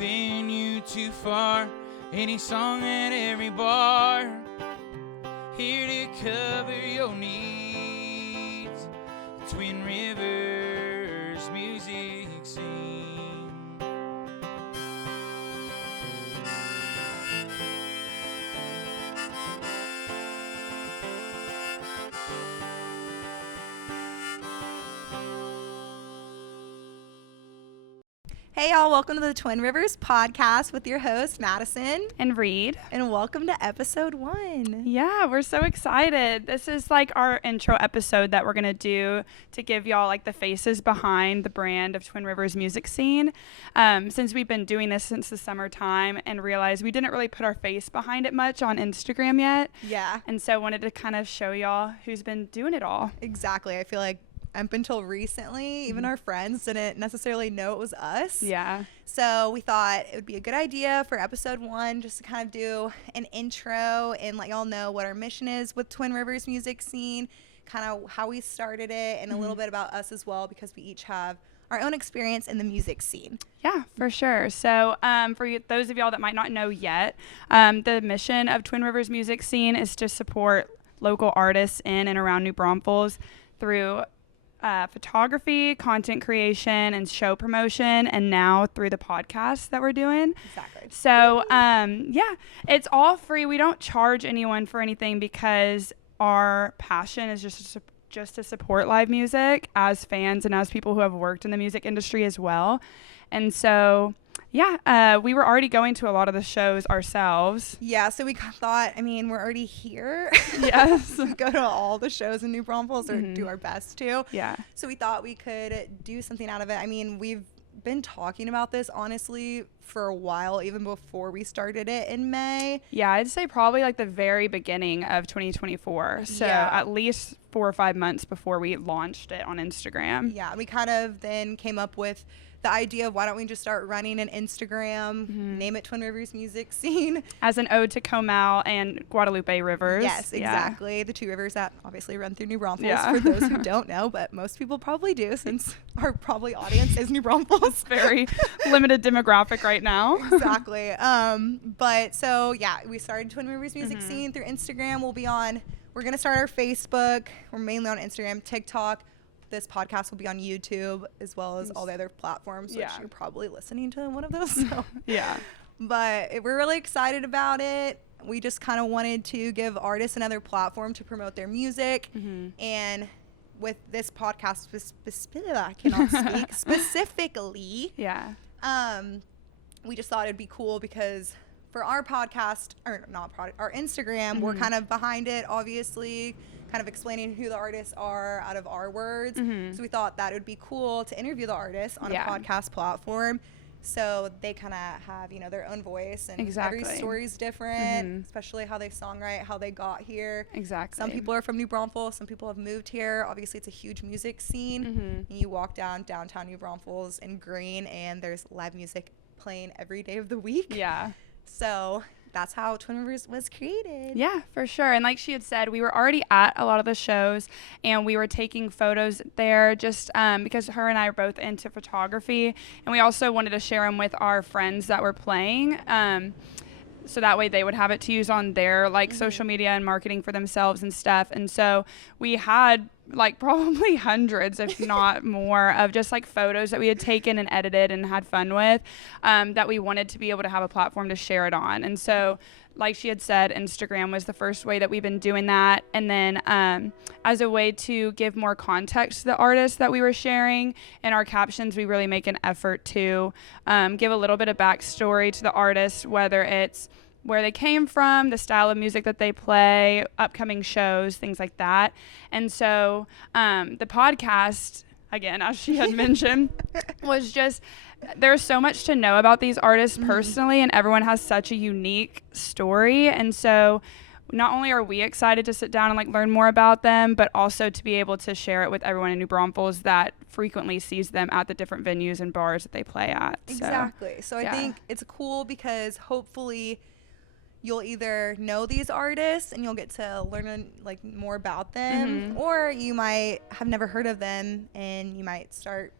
venue too far, any song at every bar, here to cover your needs. Twin Rivers Music Scene. Hey y'all, welcome to the Twin Rivers podcast with your host Madison and Reid, and welcome to episode 1. Yeah, we're so excited. This is like our intro episode that we're gonna do to give y'all like the faces behind the brand of Twin Rivers Music Scene. Since we've been doing this since the summertime and realized we didn't really put our face behind it much on Instagram yet. Yeah. And so wanted to kind of show y'all who's been doing it all. Exactly. I feel like up until recently, even our friends didn't necessarily know it was us. Yeah. So we thought it would be a good idea for episode 1 just to kind of do an intro and let y'all know what our mission is with Twin Rivers Music Scene, kind of how we started it, and a little bit about us as well, because we each have our own experience in the music scene. Yeah, for sure. So for those of y'all that might not know yet, the mission of Twin Rivers Music Scene is to support local artists in and around New Braunfels through photography, content creation, and show promotion, and now through the podcast that we're doing. Exactly. So, yeah, it's all free. We don't charge anyone for anything because our passion is just to support live music as fans and as people who have worked in the music industry as well. And so, yeah, we were already going to a lot of the shows ourselves. Yeah, so we thought, I mean, we're already here. Yes. Go to all the shows in New Braunfels, or do our best to. Yeah. So we thought we could do something out of it. I mean, we've been talking about this, honestly, for a while, even before we started it in May. Yeah, I'd say probably like the very beginning of 2024. So at least 4 or 5 months before we launched it on Instagram. Yeah, we kind of then came up with the idea of why don't we just start running an Instagram, name it Twin Rivers Music Scene. As an ode to Comal and Guadalupe rivers. Yes, exactly. Yeah. The two rivers that obviously run through New Braunfels, for those who don't know, but most people probably do, since our probably audience is New Braunfels. Very limited demographic right now. Exactly. But so, yeah, we started Twin Rivers Music Scene through Instagram. We're going to start our Facebook. We're mainly on Instagram, TikTok. This podcast will be on YouTube as well as all the other platforms, which you're probably listening to one of those. So. Yeah. But we're really excited about it. We just kind of wanted to give artists another platform to promote their music. And with this podcast, I cannot speak, specifically, we just thought it'd be cool because for our podcast, or not product, our Instagram, we're kind of behind it, obviously, kind of explaining who the artists are out of our words. So we thought that would be cool to interview the artists on a podcast platform, so they kind of have, their own voice, and every story's different, especially how they songwrite, how they got here. Exactly. Some people are from New Braunfels, some people have moved here. Obviously, it's a huge music scene. And you walk downtown New Braunfels in Green, and there's live music playing every day of the week. Yeah. So that's how Twin Rivers was created. Yeah, for sure. And like she had said, we were already at a lot of the shows, and we were taking photos there just because her and I are both into photography, and we also wanted to share them with our friends that were playing. So that way they would have it to use on their social media and marketing for themselves and stuff. And so we had probably hundreds, if not more, of just photos that we had taken and edited and had fun with, that we wanted to be able to have a platform to share it on. And so, like she had said, Instagram was the first way that we've been doing that. And then as a way to give more context to the artists that we were sharing in our captions, we really make an effort to give a little bit of backstory to the artist, whether it's where they came from, the style of music that they play, upcoming shows, things like that. And so the podcast, again, as she had mentioned, was just, there's so much to know about these artists personally, and everyone has such a unique story. And so not only are we excited to sit down and learn more about them, but also to be able to share it with everyone in New Braunfels that frequently sees them at the different venues and bars that they play at. Exactly. So I think it's cool because hopefully you'll either know these artists and you'll get to learn more about them, or you might have never heard of them and you might start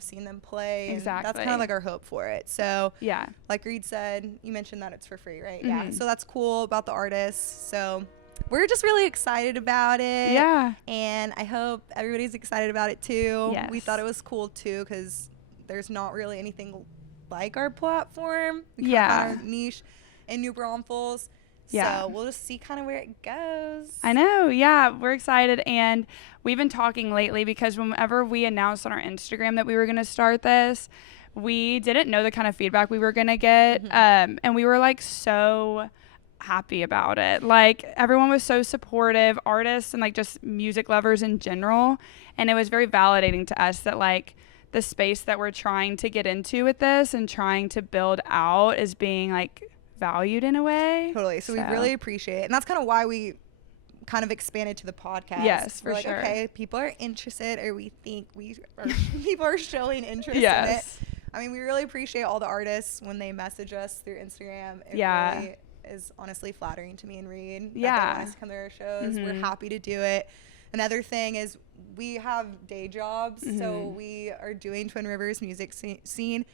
seen them play. And Exactly. that's kind of like our hope for it. So Yeah. like Reid said, you mentioned that it's for free, right? Mm-hmm. Yeah. So that's cool about the artists. So we're just really excited about it. Yeah. And I hope everybody's excited about it too. Yes. We thought it was cool too because there's not really anything like our platform. We kind of Yeah. found our niche in New Braunfels. Yeah. So we'll just see kind of where it goes. I know. Yeah. We're excited. And we've been talking lately because whenever we announced on our Instagram that we were going to start this, we didn't know the kind of feedback we were going to get. Mm-hmm. And we were like so happy about it. Like everyone was so supportive, artists and like just music lovers in general. And it was very validating to us that like the space that we're trying to get into with this and trying to build out is being like valued in a way. Totally. So we really appreciate it. And that's kind of why we kind of expanded to the podcast. Yes, we're for like, sure. okay, people are interested, or we think people are showing interest Yes. in it. I mean, we really appreciate all the artists when they message us through Instagram. It Yeah. really is honestly flattering to me and Reid. Yeah. That they want us to come to our shows. Mm-hmm. We're happy to do it. Another thing is we have day jobs, so Mm-hmm. we are doing Twin Rivers music scene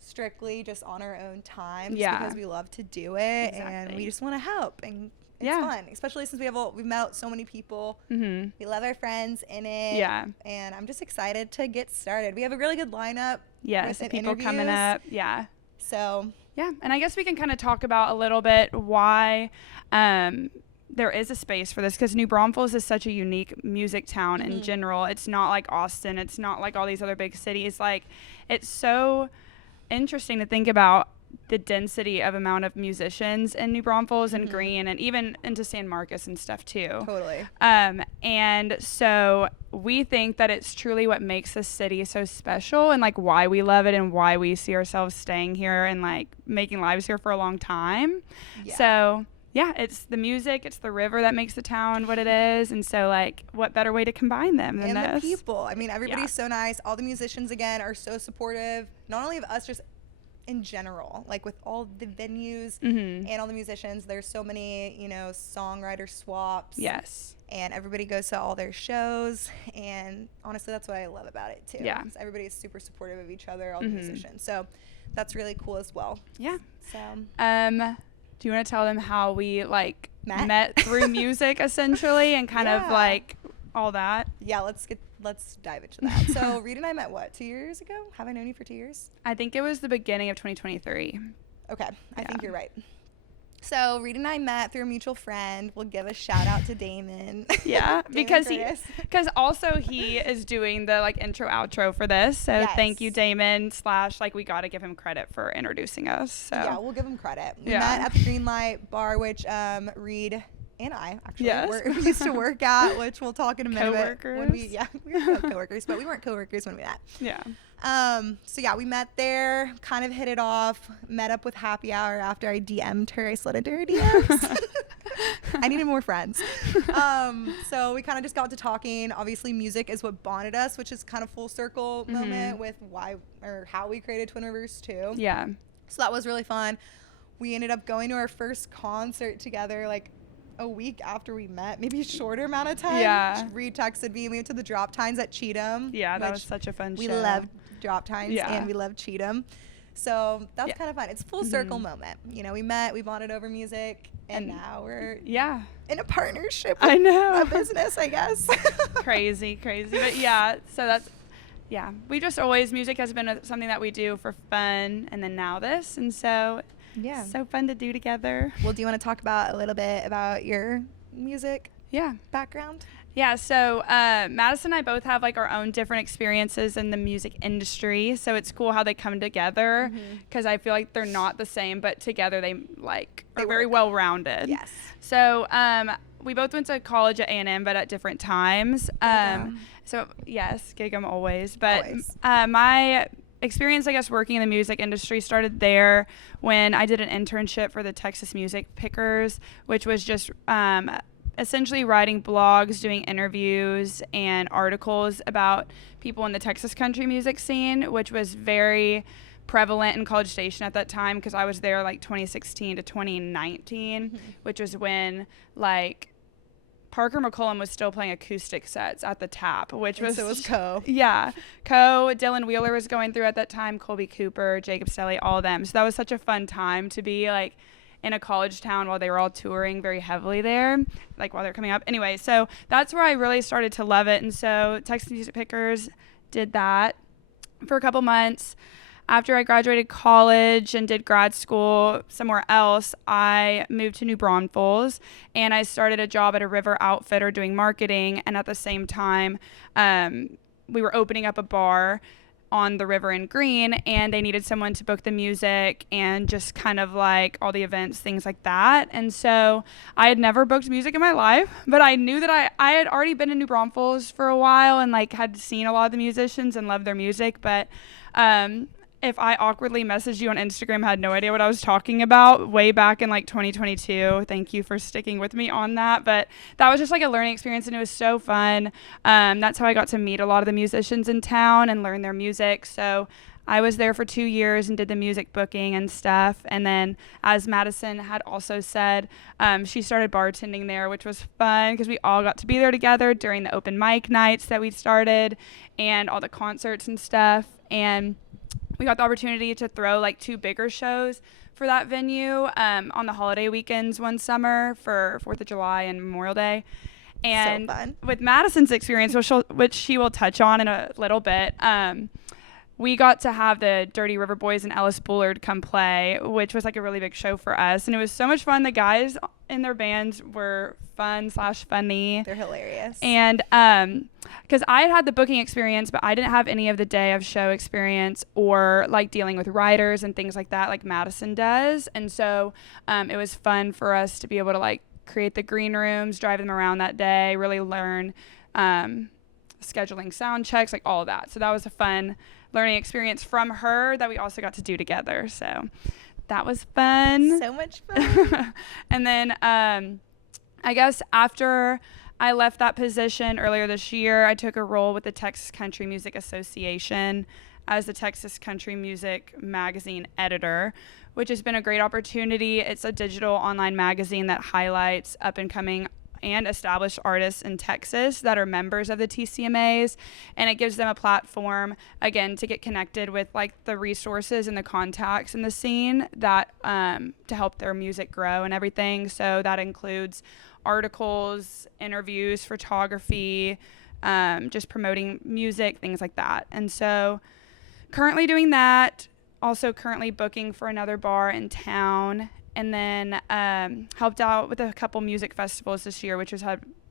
strictly just on our own time, just Yeah. because we love to do it and Exactly. we just want to help, and it's Yeah. fun, especially since we've met so many people. Mm-hmm. We love our friends in it. Yeah. And I'm just excited to get started. We have a really good lineup. Yes. with People coming interviews. up. Yeah. So Yeah, and I guess we can kind of talk about a little bit why there is a space for this, because New Braunfels is such a unique music town in general. It's not like Austin. It's not like all these other big cities. Like, it's so interesting to think about the density of amount of musicians in New Braunfels and Green, and even into San Marcos and stuff too. totally. And so we think that it's truly what makes this city so special, and like why we love it and why we see ourselves staying here and like making lives here for a long time. Yeah. So yeah, it's the music, it's the river that makes the town what it is. And so like what better way to combine them than And this? the people. I mean, everybody's so nice. All the musicians, again, are so supportive, not only of us, just in general, like with all the venues and all the musicians. There's so many, songwriter swaps. Yes. And everybody goes to all their shows, and honestly, that's what I love about it too. Yeah. Everybody is super supportive of each other, all the musicians. So that's really cool as well. Yeah. So Do you want to tell them how we like Met? met through music essentially, and kind of Yeah. like all that? yeah, let's dive into that. So Reid and I met 2 years ago? Have I known you for 2 years? I think it was the beginning of 2023. Okay, I think Yeah. you're right. So Reid and I met through a mutual friend. We'll give a shout out to Damon. Yeah, Damon because Curtis. also he is doing the like intro outro for this. So Yes. thank you, Damon. / like we got to give him credit for introducing us. So Yeah, we'll give him credit. We Yeah. met at the Greenlight Bar, which Reid and I actually Yes. we used to work at, which we'll talk in a minute. Coworkers. We were coworkers, but we weren't coworkers when we met. yeah. So yeah, we met there, kind of hit it off, met up with Happy Hour after I DM'd her. I slid into her DMs. I needed more friends. So we kind of just got to talking. Obviously, music is what bonded us, which is kind of full circle moment with why or how we created Twin Rivers too. Yeah. So that was really fun. We ended up going to our first concert together like a week after we met, maybe a shorter amount of time. Yeah. Reid texted me. We went to the Drop Tines at Cheatham. Yeah, that which was such a fun we show. loved Drop Tines Yeah. and we loved Cheatham. So that's Yeah. kind of fun. It's a full circle moment. We met, we bonded over music, and now we're Yeah. in a partnership I with know. a business, I guess. crazy. But yeah, so that's, yeah. We just always, music has been something that we do for fun, and then now this. And so Yeah. so fun to do together. Well, do you want to talk about a little bit about your music Yeah. background? Yeah, so Madison and I both have like our own different experiences in the music industry, so it's cool how they come together, because I feel like they're not the same, but together they are very work. well rounded. Yes. So we both went to college at A&M, but at different times. So yes, gig 'em always. But Always. my experience, I guess, working in the music industry started there when I did an internship for the Texas Music Pickers, which was just essentially writing blogs, doing interviews and articles about people in the Texas country music scene, which was very prevalent in College Station at that time, because I was there like 2016 to 2019, which was when like Parker McCollum was still playing acoustic sets at the Tap, which was... So was Co. Yeah. Co, Dylan Wheeler was going through at that time, Colby Cooper, Jacob Stelly, all of them. So that was such a fun time to be, like, in a college town while they were all touring very heavily there, like, while they're coming up. Anyway, so that's where I really started to love it. And so Texas Music Pickers did that for a couple months. After I graduated college and did grad school somewhere else, I moved to New Braunfels, and I started a job at a river outfitter doing marketing. And at the same time, we were opening up a bar on the river in Green, and they needed someone to book the music and just kind of like all the events, things like that. And so I had never booked music in my life, but I knew that I had already been in New Braunfels for a while and like had seen a lot of the musicians and loved their music. But if I awkwardly messaged you on Instagram, I had no idea what I was talking about way back in like 2022. Thank you for sticking with me on that. But that was just like a learning experience, and it was so fun. That's how I got to meet a lot of the musicians in town and learn their music. So I was there for 2 years and did the music booking and stuff. And then, as Madison had also said, she started bartending there, which was fun because we all got to be there together during the open mic nights that we started and all the concerts and stuff. And we got the opportunity to throw like 2 bigger shows for that venue on the holiday weekends one summer for 4th of July and Memorial Day. And so fun. With Madison's experience, which she will touch on in a little bit, we got to have the Dirty River Boys and Ellis Bullard come play, which was like a really big show for us. And it was so much fun. The guys in their bands were fun/funny. They're hilarious. And because I had the booking experience, but I didn't have any of the day of show experience or like dealing with writers and things like that like Madison does. And so it was fun for us to be able to like create the green rooms, drive them around that day, really learn scheduling sound checks, like all of that. So that was a fun learning experience from her that we also got to do together. So that was fun. So much fun. And then I guess after I left that position earlier this year, I took a role with the Texas Country Music Association as the Texas Country Music Magazine editor, which has been a great opportunity. It's a digital online magazine that highlights up-and-coming and established artists in Texas that are members of the TCMAs, and it gives them a platform, again, to get connected with like the resources and the contacts in the scene that to help their music grow and everything. So that includes articles, interviews, photography, just promoting music, things like that. And so currently doing that, also currently booking for another bar in town, and then helped out with a couple music festivals this year, which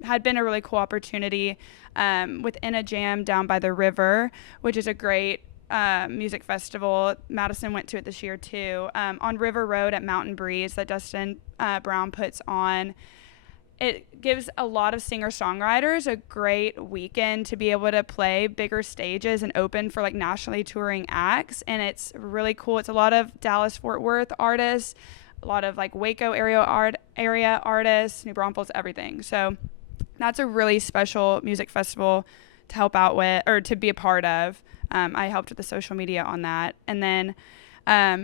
had been a really cool opportunity with In a Jam down by the river, which is a great music festival. Madison went to it this year too, on River Road at Mountain Breeze that Dustin Brown puts on. It gives a lot of singer-songwriters a great weekend to be able to play bigger stages and open for like nationally touring acts, and it's really cool. It's a lot of Dallas-Fort Worth artists, a lot of like Waco area artists, New Braunfels, everything. So that's a really special music festival to help out with or to be a part of. I helped with the social media on that, and then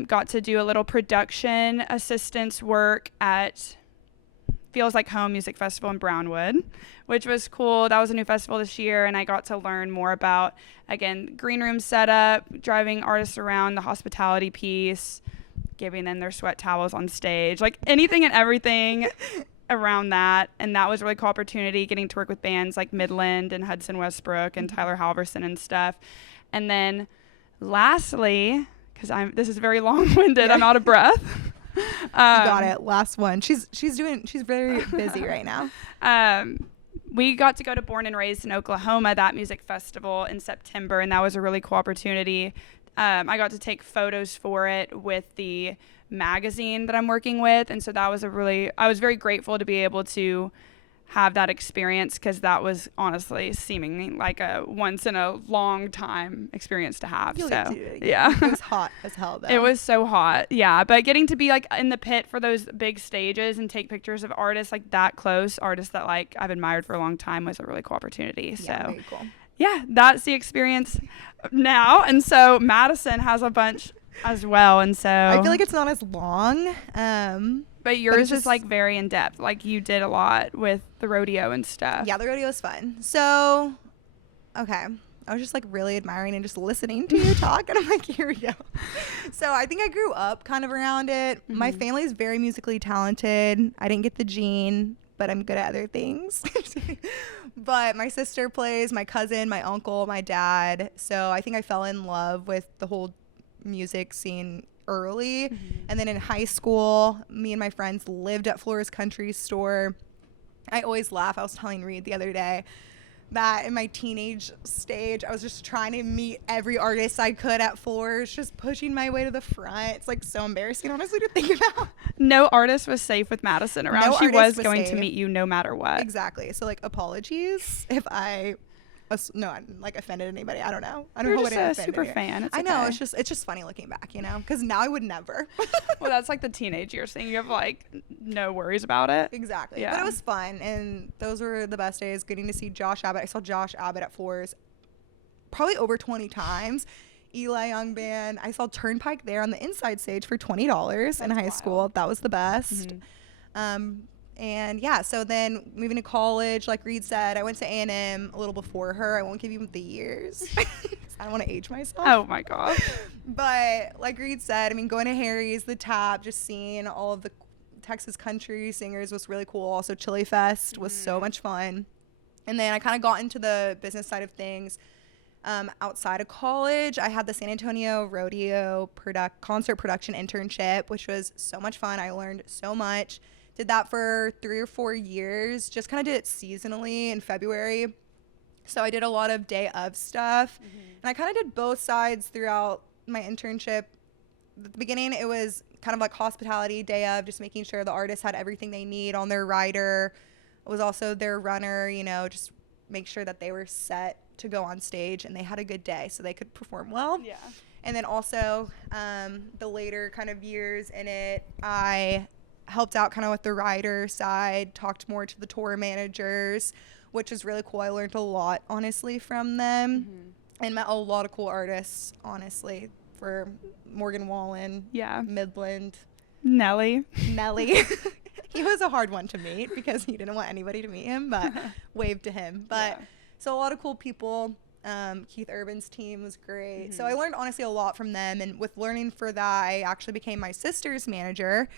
got to do a little production assistance work at Feels Like Home Music Festival in Brownwood, which was cool. That was a new festival this year, and I got to learn more about, again, green room setup, driving artists around, the hospitality piece, giving them their sweat towels on stage, like anything and everything around that. And that was a really cool opportunity, getting to work with bands like Midland and Hudson Westbrook and Tyler Halverson and stuff. And then lastly, because this is very long-winded, I'm out of breath. You got it. Last one. She's very busy right now. We got to go to Born and Raised in Oklahoma, that music festival in September, and that was a really cool opportunity. I got to take photos for it with the magazine that I'm working with, and so that was I was very grateful to be able to have that experience, because that was honestly seemingly like a once in a long time experience to have. You'll So get to do it again. yeah, It was hot as hell though. it was so hot. Yeah, but getting to be like in the pit for those big stages and take pictures of artists like that close, artists that like I've admired for a long time, was a really cool opportunity. Yeah, So very cool. yeah, that's the experience now. And so Madison has a bunch as well, and so I feel like it's not as long, But yours is like very in depth. Like you did a lot with the rodeo and stuff. Yeah, the rodeo was fun. So, okay. I was just like really admiring and just listening to you talk. And I'm like, here we go. So I think I grew up kind of around it. Mm-hmm. My family is very musically talented. I didn't get the gene, but I'm good at other things. But my sister plays, my cousin, my uncle, my dad. So I think I fell in love with the whole music scene early. Mm-hmm. And then in high school, me and my friends lived at Flora's Country Store. I always laugh. I was telling Reid the other day that in my teenage stage, I was just trying to meet every artist I could at Flora's, just pushing my way to the front. It's like so embarrassing, honestly, to think about. No artist was safe with Madison around. No she was going safe. To meet you no matter what. Exactly. So like apologies if I like offended anybody. I don't know. I don't You're know what I just a super fan. It's I know. okay. It's just funny looking back, you know, because now I would never. Well, that's like the teenage years thing. You have like no worries about it. Exactly. Yeah. But it was fun, and those were the best days. Getting to see Josh Abbott. I saw Josh Abbott at Flora's probably over 20 times. Eli Young Band. I saw Turnpike there on the inside stage for $20 in high school. That was the best. Mm-hmm. And yeah, so then moving to college, like Reid said, I went to A&M a little before her. I won't give you the years. I don't want to age myself. Oh my God. But like Reid said, I mean, going to Harry's, the Tap, just seeing all of the Texas country singers was really cool. Also, Chili Fest was so much fun. And then I kind of got into the business side of things. Outside of college, I had the San Antonio Rodeo concert production internship, which was so much fun. I learned so much. Did that for 3 or 4 years. Just kind of did it seasonally in February. So I did a lot of day of stuff. Mm-hmm. And I kind of did both sides throughout my internship. At the beginning, it was kind of like hospitality, day of, just making sure the artists had everything they need on their rider. I was also their runner, you know, just make sure that they were set to go on stage and they had a good day so they could perform well. Yeah. And then also the later kind of years in it, I helped out kind of with the rider side, talked more to the tour managers, which is really cool. I learned a lot, honestly, from them, and met a lot of cool artists, honestly, for Morgan Wallen, Midland, Nelly. He was a hard one to meet because he didn't want anybody to meet him, but waved to him. But so a lot of cool people. Keith Urban's team was great. So I learned, honestly, a lot from them. And with learning for that, I actually became my sister's manager,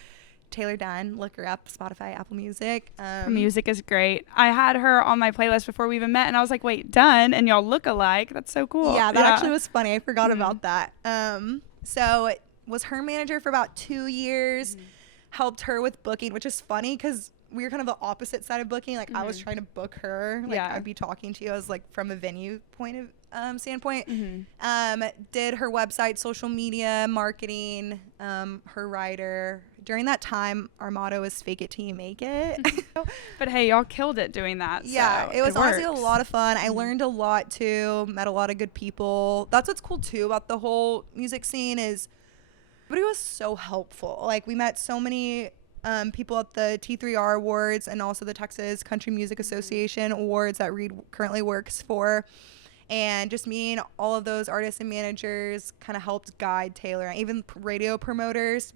Taylor Dunn. Look her up, Spotify, Apple Music. Her music is great. I had her on my playlist before we even met, and I was like, wait, Dunn, and y'all look alike. That's so cool. Yeah, that actually was funny. I forgot about that. So was her manager for about 2 years, helped her with booking, which is funny because we were kind of the opposite side of booking. Like I was trying to book her. Like I'd be talking to you as like from a venue point of standpoint. Did her website, social media, marketing, her writer. During that time, our motto was fake it till you make it. But hey, y'all killed it doing that. Yeah, so it was honestly a works. lot of fun. I learned a lot too, met a lot of good people. That's what's cool too about the whole music scene is everybody was so helpful. Like we met so many people at the T3R Awards and also the Texas Country Music Association Awards that Reid currently works for. And just meeting all of those artists and managers kind of helped guide Taylor, and even radio promoters.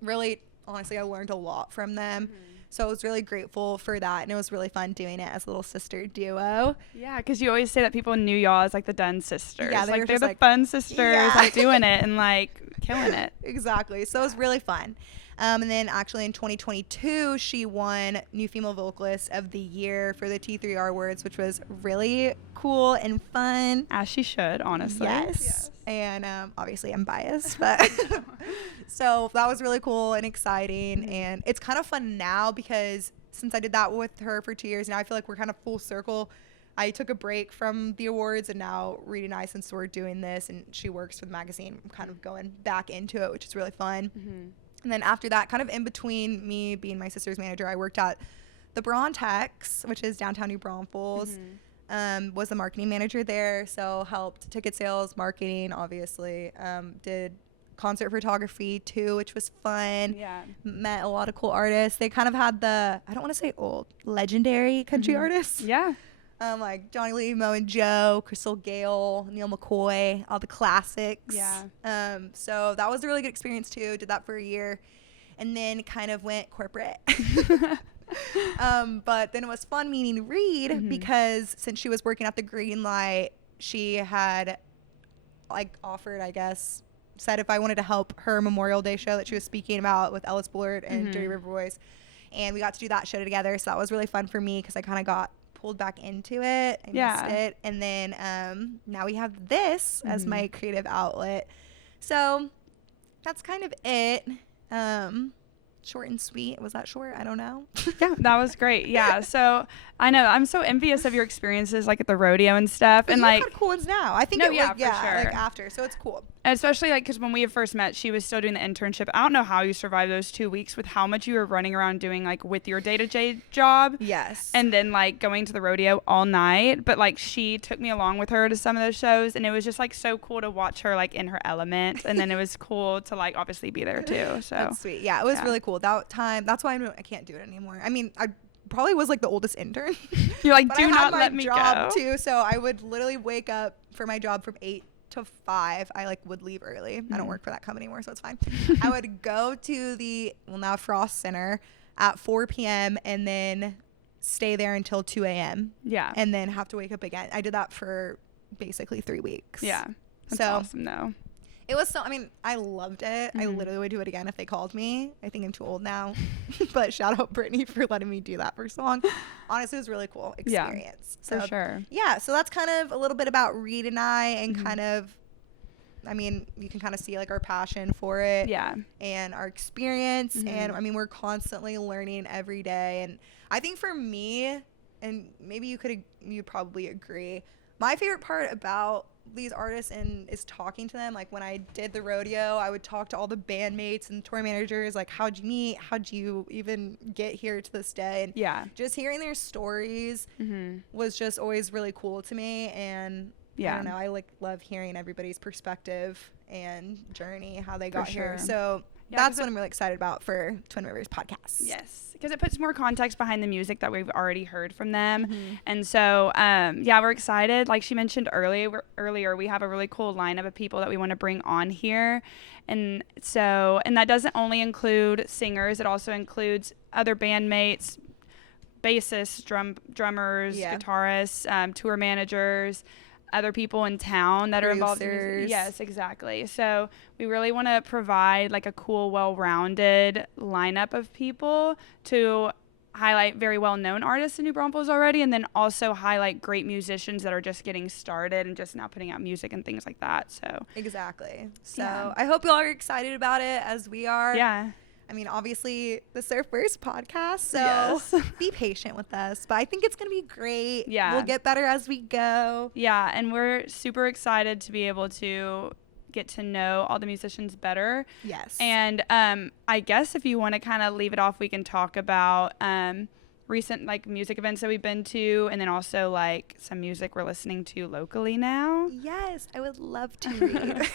Really, honestly, I learned a lot from them. So I was really grateful for that. And it was really fun doing it as a little sister duo. Yeah, because you always say that people knew y'all as like the Dunn sisters. Yeah, they're the fun sisters, like doing it and like killing it. Exactly. So it was really fun. And then actually in 2022, she won New Female Vocalist of the Year for the T3R Awards, which was really cool and fun. As she should, honestly. Yes. And obviously I'm biased, but so that was really cool and exciting. And it's kind of fun now because since I did that with her for 2 years, now I feel like we're kind of full circle. I took a break from the awards, and now Reid and I, since we're doing this and she works for the magazine, I'm kind of going back into it, which is really fun. And then after that, kind of in between me being my sister's manager, I worked at the Braunfels, which is downtown New Braunfels. Was the marketing manager there, so helped ticket sales, marketing, obviously. Did concert photography too, which was fun. Met a lot of cool artists. They kind of had the, I don't want to say old, legendary country artists. Like Johnny Lee, Mo and Joe, Crystal Gale, Neil McCoy, all the classics. So that was a really good experience too. Did that for a year. and then kind of went corporate. But then it was fun meeting Reid because since she was working at the Green Light, she had like offered, I guess, said if I wanted to help her Memorial Day show that she was speaking about with Ellis Bullard and Dirty River Boys. And we got to do that show together. So that was really fun for me because I kind of got pulled back into it. I missed it. And then now we have this as my creative outlet. So that's kind of it. Short and sweet. Was that short? I don't know. Yeah, that was great. Yeah. So I know I'm so envious of your experiences like at the rodeo and stuff. But and you like had cool ones now. I think No, it yeah, was, for sure. like after. So it's cool. And especially like because when we had first met, she was still doing the internship. I don't know how you survived those 2 weeks with how much you were running around doing like with your day-to-day job. Yes. And then like going to the rodeo all night. But like she took me along with her to some of those shows, and it was just like so cool to watch her like in her element. And then it was cool to like obviously be there too. So that's sweet. Yeah, it was really cool. That time. That's why I can't do it anymore. I mean, I probably was like the oldest intern. You're like, but do I not had my let me job go. too. So I would literally wake up for my job from 8 to 5. I like would leave early. I don't work for that company anymore, so it's fine. I would go to the now Frost Center at 4 p.m. and then stay there until 2 a.m. Yeah. And then have to wake up again. I did that for basically 3 weeks. Yeah. That's so awesome though. it was so, I mean, I loved it. I literally would do it again if they called me. I think I'm too old now. But shout out Brittany for letting me do that for so long. Honestly, it was a really cool experience. For sure. Yeah, so that's kind of a little bit about Reid and I and kind of, I mean, you can kind of see like our passion for it. Yeah. And our experience. And I mean, we're constantly learning every day. And I think for me, and maybe you'd probably agree, my favorite part about these artists and is talking to them. Like when I did the rodeo, I would talk to all the bandmates and tour managers, like how'd you meet, how'd you even get here to this day, and just hearing their stories was just always really cool to me. And I don't know, I like love hearing everybody's perspective and journey, how they got here. So that's what I'm really excited about for Twin Rivers podcast. Yes, because it puts more context behind the music that we've already heard from them. And so, we're excited. Like she mentioned earlier, we have a really cool lineup of people that we want to bring on here. And so, and that doesn't only include singers. It also includes other bandmates, bassists, drummers, guitarists, tour managers, other people in town that are involved in music. Yes, exactly. So we really want to provide like a cool, well-rounded lineup of people to highlight very well-known artists in New Braunfels already, and then also highlight great musicians that are just getting started and just now putting out music and things like that. So exactly. So I hope y'all are excited about it as we are. Yeah. I mean, obviously, this is our first podcast, so be patient with us. But I think it's going to be great. Yeah. We'll get better as we go. Yeah, and we're super excited to be able to get to know all the musicians better. Yes. And I guess if you want to kind of leave it off, we can talk about recent like music events that we've been to, and then also like some music we're listening to locally now. Yes, I would love to read.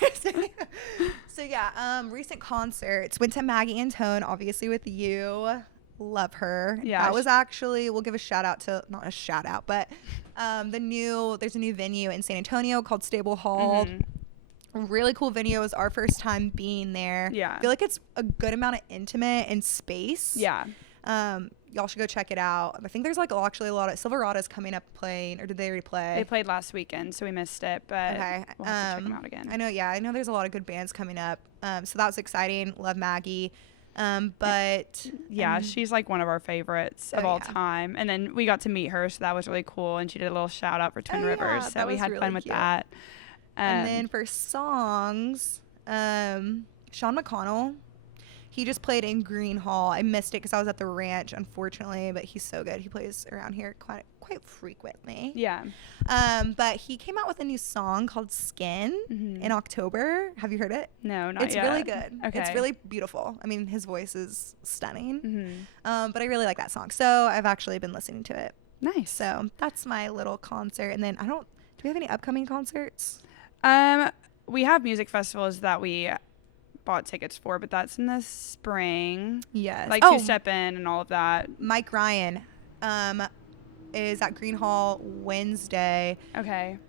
So yeah, recent concerts. Went to Maggie and Tone, obviously with you. Love her. Yeah. That was actually, we'll give a shout out to, not a shout out, but there's a new venue in San Antonio called Stable Hall. Really cool venue. It was our first time being there. Yeah. I feel like it's a good amount of intimate and space. Yeah. Y'all should go check it out. I think there's like actually a lot of Silverado's coming up playing, or did they already play? They played last weekend, so we missed it, but we'll have to check them out again. I know there's a lot of good bands coming up. So that was exciting. Love Maggie. But she's like one of our favorites of all time. And then we got to meet her, so that was really cool. And she did a little shout out for Twin Rivers, so we had fun with that. And then for songs, Sean McConnell, he just played in Green Hall. I missed it because I was at the ranch, unfortunately, but he's so good. He plays around here quite frequently. Yeah. But he came out with a new song called Skin in October. Have you heard it? No, not yet. It's really good. Okay. It's really beautiful. I mean, his voice is stunning. But I really like that song. So I've actually been listening to it. Nice. So that's my little concert. And then do we have any upcoming concerts? We have music festivals that we bought tickets for, but that's in the spring. Yes. Like Two Step In and all of that. Mike Ryan is at Green Hall Wednesday. Okay.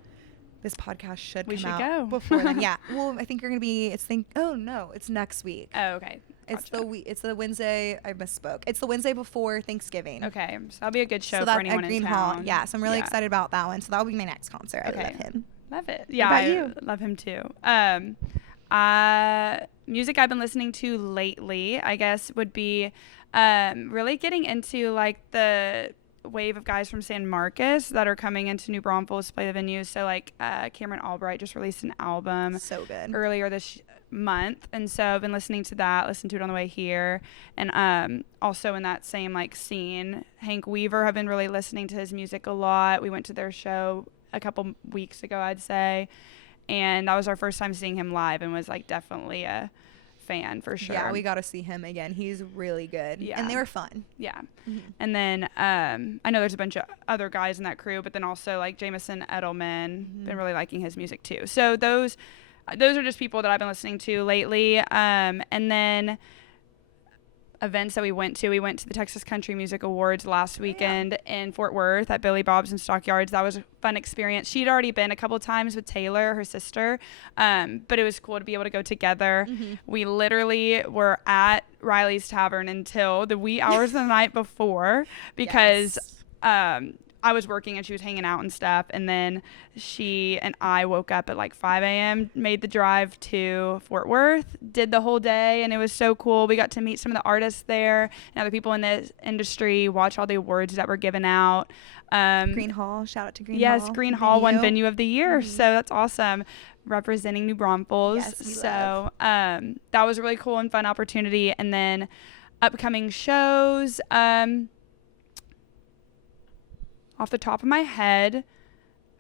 This podcast should we come should out go before then. Yeah. Well, I think you're going to be, it's next week. Oh, okay. It's the Wednesday. I misspoke. It's the Wednesday before Thanksgiving. Okay, so that'll be a good show So for that's anyone at Green in Hall. town. Yeah, so I'm really excited about that one. So that'll be my next concert. I love him. Love it. Yeah, about I you? love him too. Music I've been listening to lately, I guess, would be really getting into like the wave of guys from San Marcos that are coming into New Braunfels to play the venues. So like Cameron Albright just released an album So good. earlier this month, and so I've been listening to that, listened to it on the way here, and also in that same like scene, Hank Weaver, have been really listening to his music a lot. We went to their show a couple weeks ago, I'd say, and that was our first time seeing him live, and was like definitely a fan for sure. Yeah, we got to see him again. He's really good. Yeah. And they were fun. Yeah. Mm-hmm. And then I know there's a bunch of other guys in that crew, but then also like Jameson Edelman, been really liking his music too. So those are just people that I've been listening to lately. And then events that we went to the Texas Country Music Awards last weekend in Fort Worth at Billy Bob's and Stockyards. That was a fun experience. She'd already been a couple of times with Taylor, her sister, but it was cool to be able to go together. We literally were at Riley's Tavern until the wee hours of the night before, because I was working and she was hanging out and stuff, and then she and I woke up at like 5 a.m., made the drive to Fort Worth, did the whole day, and it was so cool. We got to meet some of the artists there and other people in the industry, watch all the awards that were given out. Green Hall, shout out to Green Hall. Yes, Green Hall won Venue of the Year, so that's awesome. Representing New Braunfels. Yes, so that was a really cool and fun opportunity. And then upcoming shows, off the top of my head,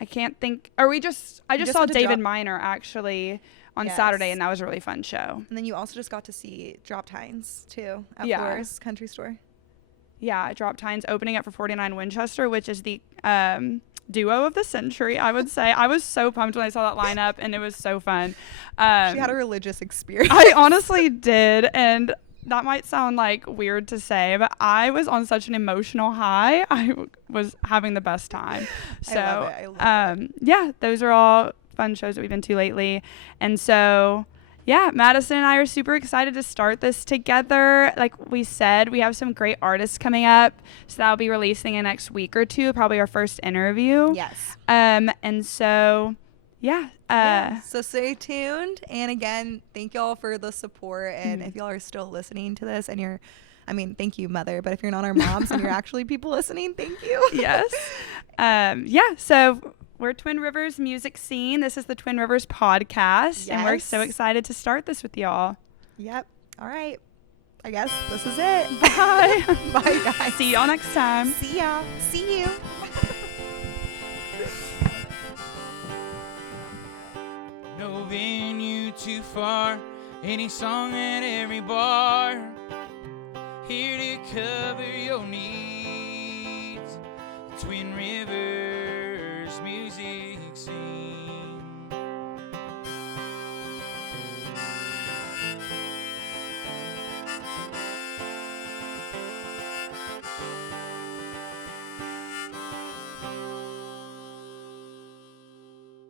I can't think. I just saw David Miner actually on Saturday, and that was a really fun show. And then you also just got to see Drop Tines too at Forest Country Store. Yeah, Drop Tines opening up for 49 Winchester, which is the duo of the century, I would say. I was so pumped when I saw that lineup, and it was so fun. She had a religious experience. I honestly did, and that might sound like weird to say, but I was on such an emotional high. I was having the best time. So, I love it. Yeah, those are all fun shows that we've been to lately. And so, yeah, Madison and I are super excited to start this together. Like we said, we have some great artists coming up. So that'll be releasing in the next week or two, probably our first interview. Yes. And so, yeah. So stay tuned. And again, thank y'all for the support. And if y'all are still listening to this and thank you, Mother. But if you're not our moms and you're actually people listening, thank you. Yes. So we're Twin Rivers Music Scene. This is the Twin Rivers podcast. And we're so excited to start this with y'all. Yep. All right. I guess this is it. Bye. Bye, guys. See y'all next time. See ya. See you. No venue too far, any song at every bar. Here to cover your needs, Twin Rivers.